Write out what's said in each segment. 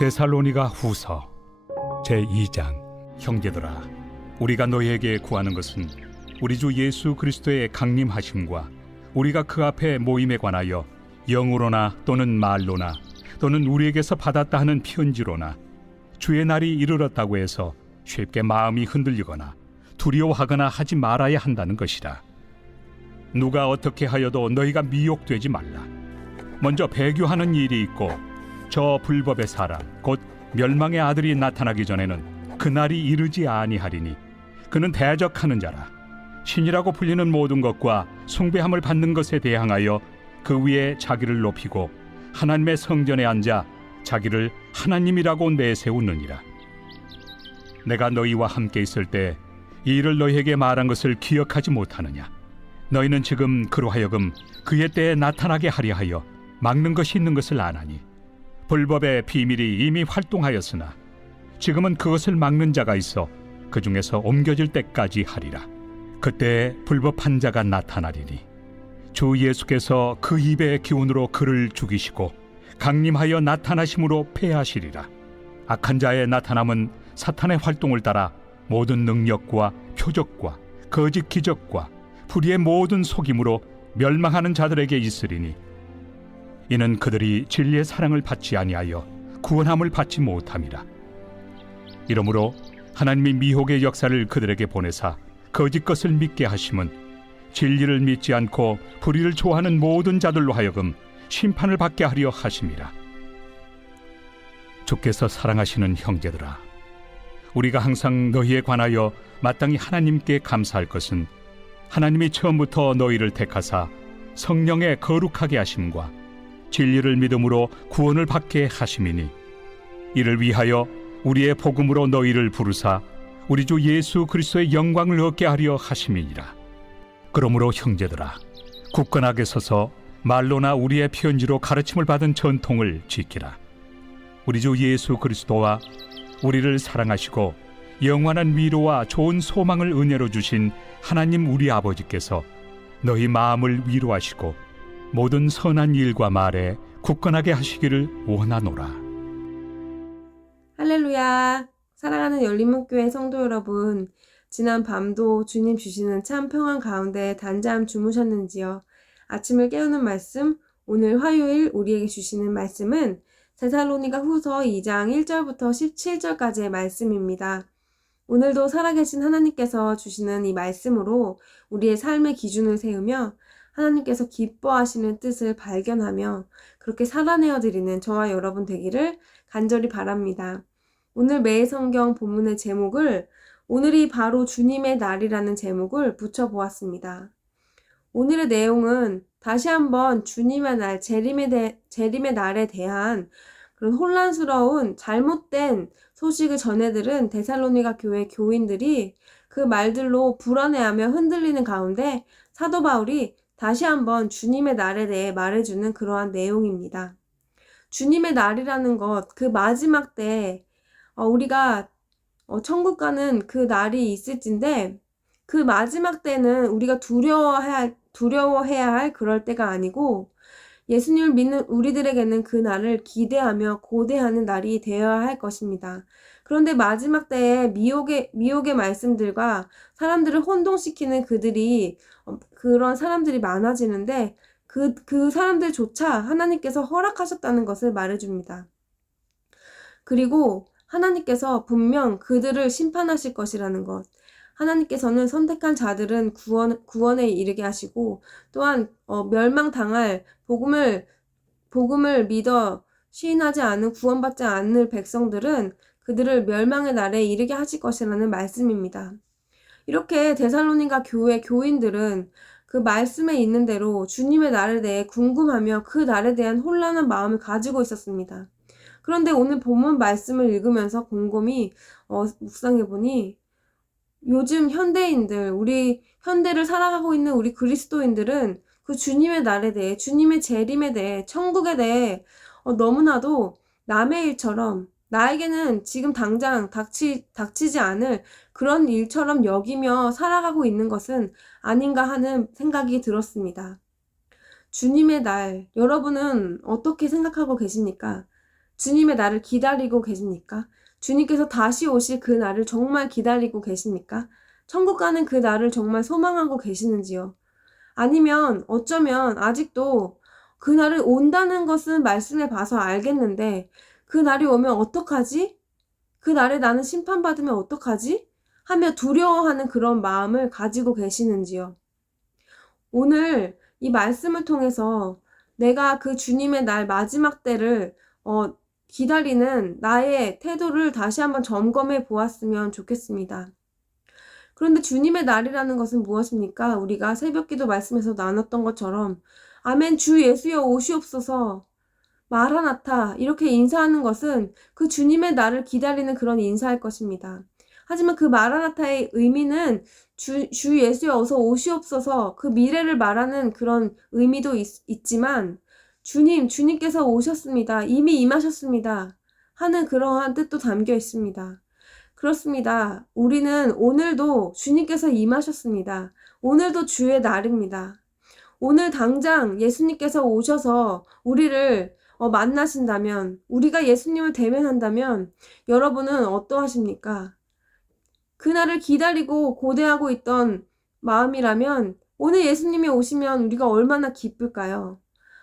데살로니가 후서 제2장. 형제들아, 우리가 너희에게 구하는 것은 우리 주 예수 그리스도의 강림하심과 우리가 그 앞에 모임에 관하여 영으로나 또는 말로나 또는 우리에게서 받았다 하는 편지로나 주의 날이 이르렀다고 해서 쉽게 마음이 흔들리거나 두려워하거나 하지 말아야 한다는 것이라. 누가 어떻게 하여도 너희가 미혹되지 말라. 먼저 배교하는 일이 있고 저 불법의 사람 곧 멸망의 아들이 나타나기 전에는 그 날이 이르지 아니하리니 그는 대적하는 자라. 신이라고 불리는 모든 것과 숭배함을 받는 것에 대항하여 그 위에 자기를 높이고 하나님의 성전에 앉아 자기를 하나님이라고 내세우느니라. 내가 너희와 함께 있을 때 이 일을 너희에게 말한 것을 기억하지 못하느냐? 너희는 지금 그로 하여금 그의 때에 나타나게 하려 하여 막는 것이 있는 것을 아나니 불법의 비밀이 이미 활동하였으나 지금은 그것을 막는 자가 있어 그 중에서 옮겨질 때까지 하리라. 그때 불법한 자가 나타나리니 주 예수께서 그 입의 기운으로 그를 죽이시고 강림하여 나타나심으로 패하시리라. 악한 자의 나타남은 사탄의 활동을 따라 모든 능력과 표적과 거짓 기적과 불의의 모든 속임으로 멸망하는 자들에게 있으리니 이는 그들이 진리의 사랑을 받지 아니하여 구원함을 받지 못함이라. 이러므로 하나님이 미혹의 역사를 그들에게 보내사 거짓 것을 믿게 하심은 진리를 믿지 않고 불의를 좋아하는 모든 자들로 하여금 심판을 받게 하려 하심이라. 주께서 사랑하시는 형제들아, 우리가 항상 너희에 관하여 마땅히 하나님께 감사할 것은 하나님이 처음부터 너희를 택하사 성령에 거룩하게 하심과 진리를 믿음으로 구원을 받게 하심이니 이를 위하여 우리의 복음으로 너희를 부르사 우리 주 예수 그리스도의 영광을 얻게 하려 하심이니라. 그러므로 형제들아, 굳건하게 서서 말로나 우리의 편지로 가르침을 받은 전통을 지키라. 우리 주 예수 그리스도와 우리를 사랑하시고 영원한 위로와 좋은 소망을 은혜로 주신 하나님 우리 아버지께서 너희 마음을 위로하시고 모든 선한 일과 말에 굳건하게 하시기를 원하노라. 할렐루야. 사랑하는 열린목교회 성도 여러분, 지난 밤도 주님 주시는 참 평안 가운데 단잠 주무셨는지요? 아침을 깨우는 말씀, 오늘 화요일 우리에게 주시는 말씀은 데살로니가 후서 2장 1절부터 17절까지의 말씀입니다. 오늘도 살아계신 하나님께서 주시는 이 말씀으로 우리의 삶의 기준을 세우며 하나님께서 기뻐하시는 뜻을 발견하며 그렇게 살아내어 드리는 저와 여러분 되기를 간절히 바랍니다. 오늘 매일 성경 본문의 제목을 오늘이 바로 주님의 날이라는 제목을 붙여보았습니다. 오늘의 내용은 다시 한번 주님의 날, 재림의 날에 대한 그런 혼란스러운 잘못된 소식을 전해들은 데살로니가 교회 교인들이 그 말들로 불안해하며 흔들리는 가운데 사도 바울이 다시 한번 주님의 날에 대해 말해주는 그러한 내용입니다. 주님의 날이라는 것, 그 마지막 때 우리가 천국 가는 그 날이 있을진데 그 마지막 때는 우리가 두려워해야 할 그럴 때가 아니고 예수님을 믿는 우리들에게는 그 날을 기대하며 고대하는 날이 되어야 할 것입니다. 그런데 마지막 때에 미혹의 말씀들과 사람들을 혼동시키는 그런 사람들이 많아지는데 그 사람들조차 하나님께서 허락하셨다는 것을 말해줍니다. 그리고 하나님께서 분명 그들을 심판하실 것이라는 것. 하나님께서는 선택한 자들은 구원에 이르게 하시고 또한 멸망당할 복음을 믿어 시인하지 않은 구원받지 않을 백성들은 그들을 멸망의 날에 이르게 하실 것이라는 말씀입니다. 이렇게 데살로니가 교회 교인들은 그 말씀에 있는 대로 주님의 날에 대해 궁금하며 그 날에 대한 혼란한 마음을 가지고 있었습니다. 그런데 오늘 본문 말씀을 읽으면서 곰곰이 묵상해보니 요즘 현대인들, 우리 현대를 살아가고 있는 우리 그리스도인들은 그 주님의 날에 대해, 주님의 재림에 대해, 천국에 대해 너무나도 남의 일처럼 나에게는 지금 당장 닥치지 않을 그런 일처럼 여기며 살아가고 있는 것은 아닌가 하는 생각이 들었습니다. 주님의 날, 여러분은 어떻게 생각하고 계십니까? 주님의 날을 기다리고 계십니까? 주님께서 다시 오실 그 날을 정말 기다리고 계십니까? 천국 가는 그 날을 정말 소망하고 계시는지요? 아니면 어쩌면 아직도 그 날을 온다는 것은 말씀에 봐서 알겠는데 그 날이 오면 어떡하지? 그 날에 나는 심판받으면 어떡하지? 하며 두려워하는 그런 마음을 가지고 계시는지요? 오늘 이 말씀을 통해서 내가 그 주님의 날 마지막 때를 기다리는 나의 태도를 다시 한번 점검해 보았으면 좋겠습니다. 그런데 주님의 날이라는 것은 무엇입니까? 우리가 새벽기도 말씀에서 나눴던 것처럼 아멘 주 예수여 오시옵소서 마라나타 이렇게 인사하는 것은 그 주님의 날을 기다리는 그런 인사일 것입니다. 하지만 그 마라나타의 의미는 주 예수여 어서 오시옵소서 그 미래를 말하는 그런 의미도 있지만 주님께서 오셨습니다. 이미 임하셨습니다. 하는 그러한 뜻도 담겨 있습니다. 그렇습니다. 우리는 오늘도 주님께서 임하셨습니다. 오늘도 주의 날입니다. 오늘 당장 예수님께서 오셔서 우리를 만나신다면, 우리가 예수님을 대면한다면 여러분은 어떠하십니까? 그날을 기다리고 고대하고 있던 마음이라면 오늘 예수님이 오시면 우리가 얼마나 기쁠까요?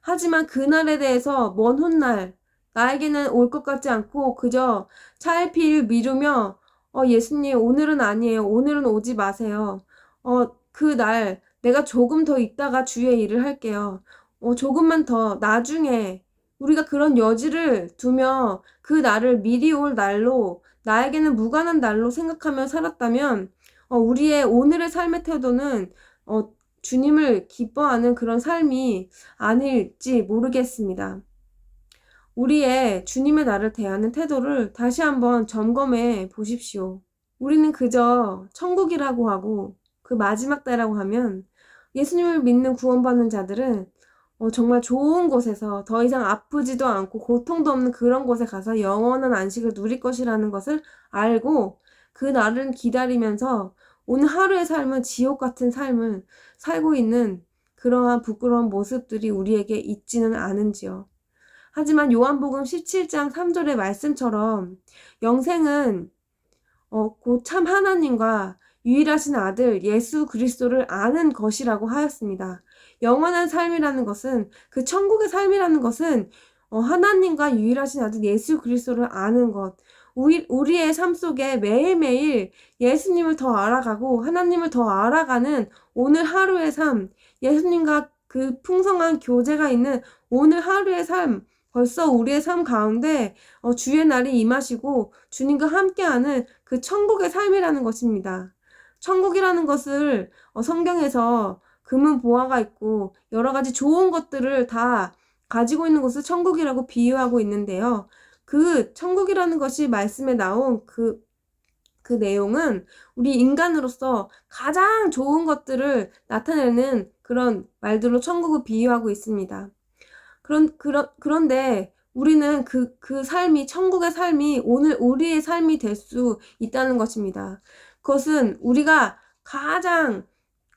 하지만 그날에 대해서 먼 훗날 나에게는 올 것 같지 않고 그저 차일피일 미루며 예수님 오늘은 아니에요. 오늘은 오지 마세요. 그날 내가 조금 더 있다가 주의 일을 할게요. 조금만 더 나중에 우리가 그런 여지를 두며 그 날을 미리 올 날로 나에게는 무관한 날로 생각하며 살았다면 우리의 오늘의 삶의 태도는 주님을 기뻐하는 그런 삶이 아닐지 모르겠습니다. 우리의 주님의 날을 대하는 태도를 다시 한번 점검해 보십시오. 우리는 그저 천국이라고 하고 그 마지막 때라고 하면 예수님을 믿는 구원받는 자들은 정말 좋은 곳에서 더 이상 아프지도 않고 고통도 없는 그런 곳에 가서 영원한 안식을 누릴 것이라는 것을 알고 그 날을 기다리면서 오늘 하루의 삶은 지옥 같은 삶을 살고 있는 그러한 부끄러운 모습들이 우리에게 있지는 않은지요. 하지만 요한복음 17장 3절의 말씀처럼 영생은 곧 참 하나님과 유일하신 아들 예수 그리스도를 아는 것이라고 하였습니다. 영원한 삶이라는 것은 그 천국의 삶이라는 것은 하나님과 유일하신 아들 예수 그리스도를 아는 것. 우리의 삶 속에 매일매일 예수님을 더 알아가고 하나님을 더 알아가는 오늘 하루의 삶, 예수님과 그 풍성한 교제가 있는 오늘 하루의 삶, 벌써 우리의 삶 가운데 주의 날이 임하시고 주님과 함께하는 그 천국의 삶이라는 것입니다. 천국이라는 것을 성경에서 금은 보화가 있고 여러 가지 좋은 것들을 다 가지고 있는 것을 천국이라고 비유하고 있는데요. 그 천국이라는 것이 말씀에 나온 그 내용은 우리 인간으로서 가장 좋은 것들을 나타내는 그런 말들로 천국을 비유하고 있습니다. 그런데 우리는 그 삶이, 천국의 삶이 오늘 우리의 삶이 될 수 있다는 것입니다. 그것은 우리가 가장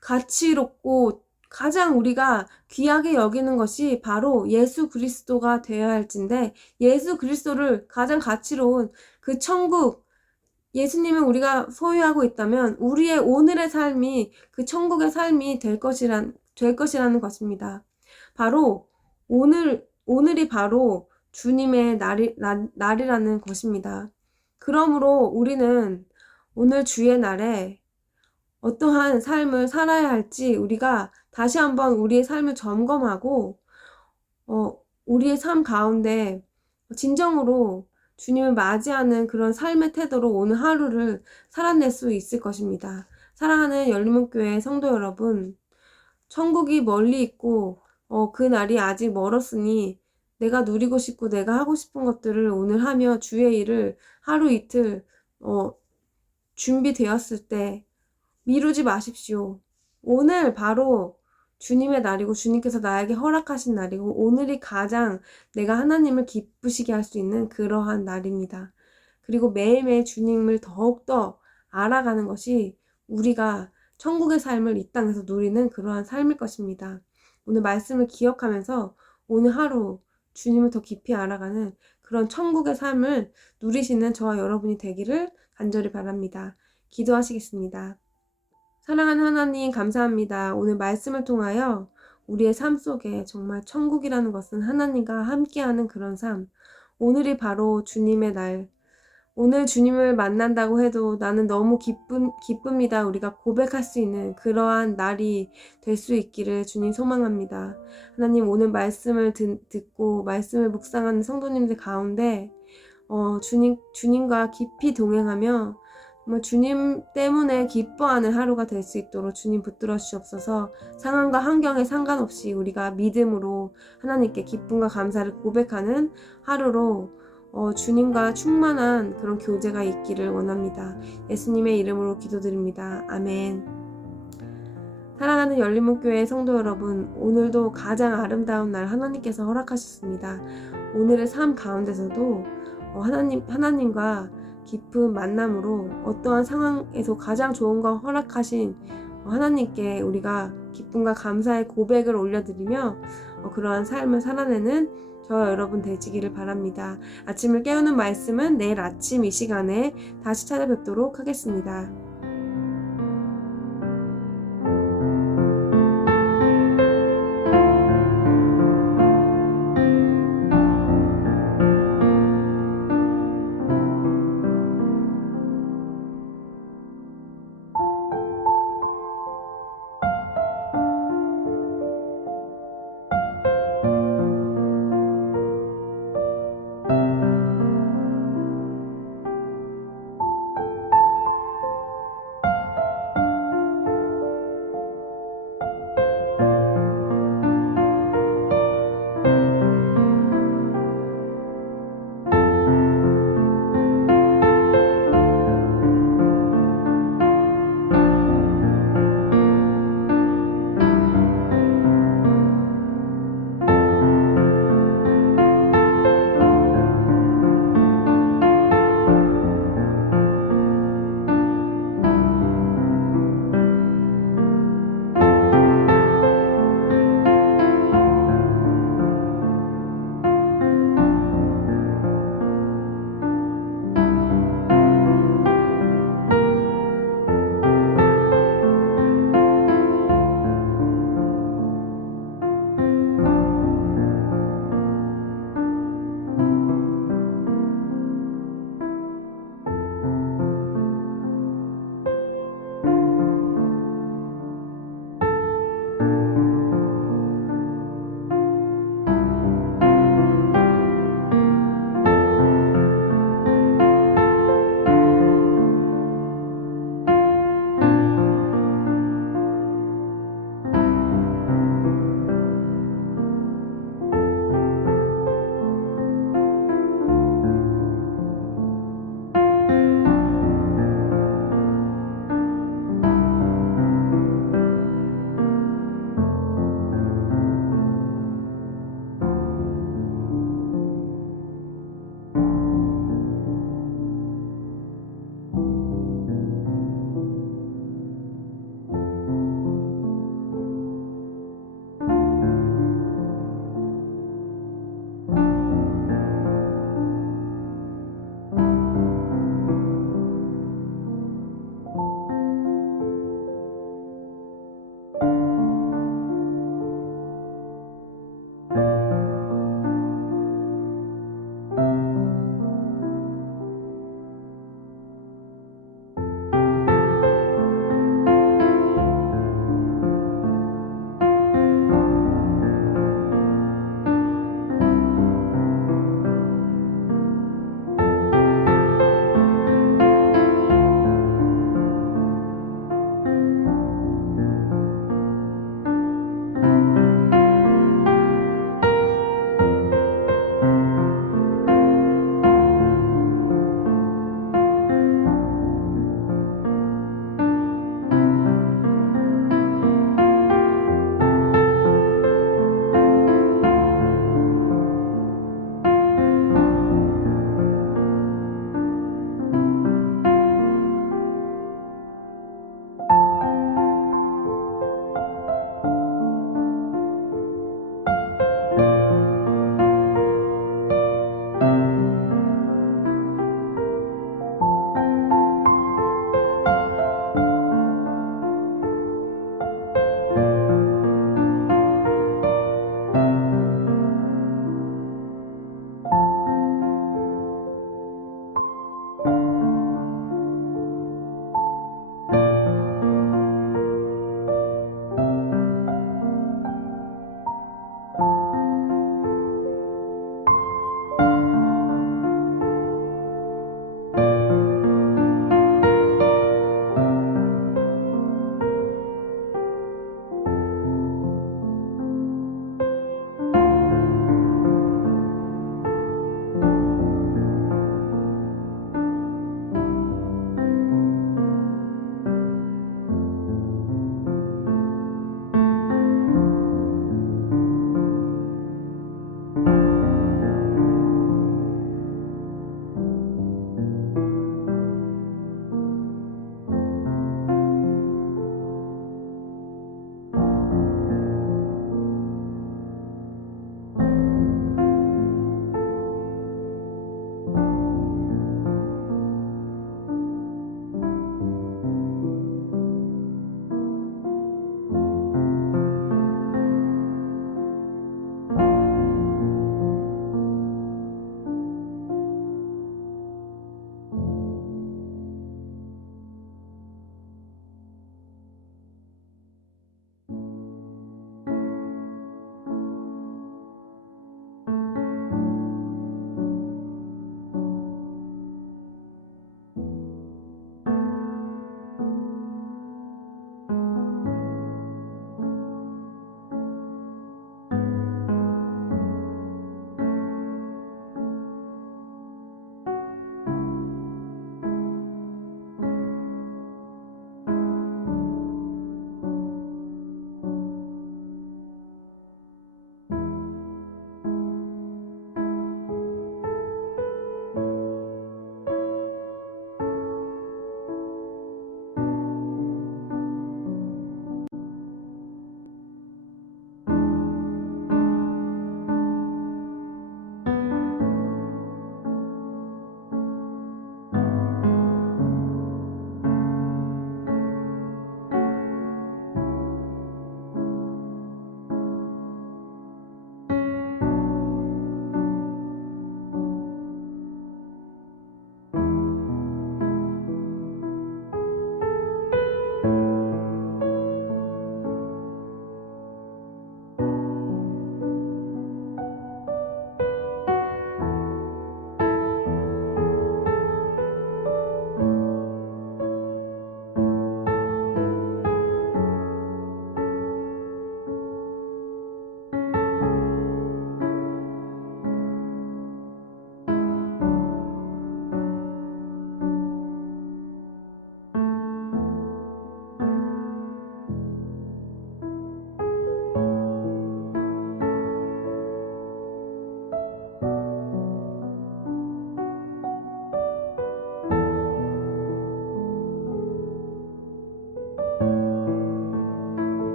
가치롭고 가장 우리가 귀하게 여기는 것이 바로 예수 그리스도가 되어야 할진데 예수 그리스도를 가장 가치로운 그 천국, 예수님을 우리가 소유하고 있다면 우리의 오늘의 삶이 그 천국의 삶이 될 것이라는 것입니다. 바로 오늘이 바로 주님의 날이라는 것입니다. 그러므로 우리는 오늘 주의 날에 어떠한 삶을 살아야 할지 우리가 다시 한번 우리의 삶을 점검하고 우리의 삶 가운데 진정으로 주님을 맞이하는 그런 삶의 태도로 오늘 하루를 살아낼 수 있을 것입니다. 사랑하는 열린문교회 성도 여러분, 천국이 멀리 있고 그 날이 아직 멀었으니 내가 누리고 싶고 내가 하고 싶은 것들을 오늘 하며 주의 일을 하루 이틀 준비되었을 때 미루지 마십시오. 오늘 바로 주님의 날이고 주님께서 나에게 허락하신 날이고 오늘이 가장 내가 하나님을 기쁘시게 할 수 있는 그러한 날입니다. 그리고 매일매일 주님을 더욱더 알아가는 것이 우리가 천국의 삶을 이 땅에서 누리는 그러한 삶일 것입니다. 오늘 말씀을 기억하면서 오늘 하루 주님을 더 깊이 알아가는 그런 천국의 삶을 누리시는 저와 여러분이 되기를 간절히 바랍니다. 기도하시겠습니다. 사랑하는 하나님, 감사합니다. 오늘 말씀을 통하여 우리의 삶 속에 정말 천국이라는 것은 하나님과 함께하는 그런 삶. 오늘이 바로 주님의 날. 오늘 주님을 만난다고 해도 나는 너무 기쁩니다. 우리가 고백할 수 있는 그러한 날이 될 수 있기를 주님 소망합니다. 하나님, 오늘 말씀을 듣고 말씀을 묵상하는 성도님들 가운데 주님과 깊이 동행하며 정말 주님 때문에 기뻐하는 하루가 될 수 있도록 주님 붙들어 주시옵소서. 상황과 환경에 상관없이 우리가 믿음으로 하나님께 기쁨과 감사를 고백하는 하루로 주님과 충만한 그런 교제가 있기를 원합니다. 예수님의 이름으로 기도드립니다. 아멘. 사랑하는 열린문교회 성도 여러분, 오늘도 가장 아름다운 날 하나님께서 허락하셨습니다. 오늘의 삶 가운데서도 하나님과 깊은 만남으로 어떠한 상황에서 가장 좋은 거 허락하신 하나님께 우리가 기쁨과 감사의 고백을 올려드리며 그러한 삶을 살아내는 저와 여러분 되시기를 바랍니다. 아침을 깨우는 말씀은 내일 아침 이 시간에 다시 찾아뵙도록 하겠습니다.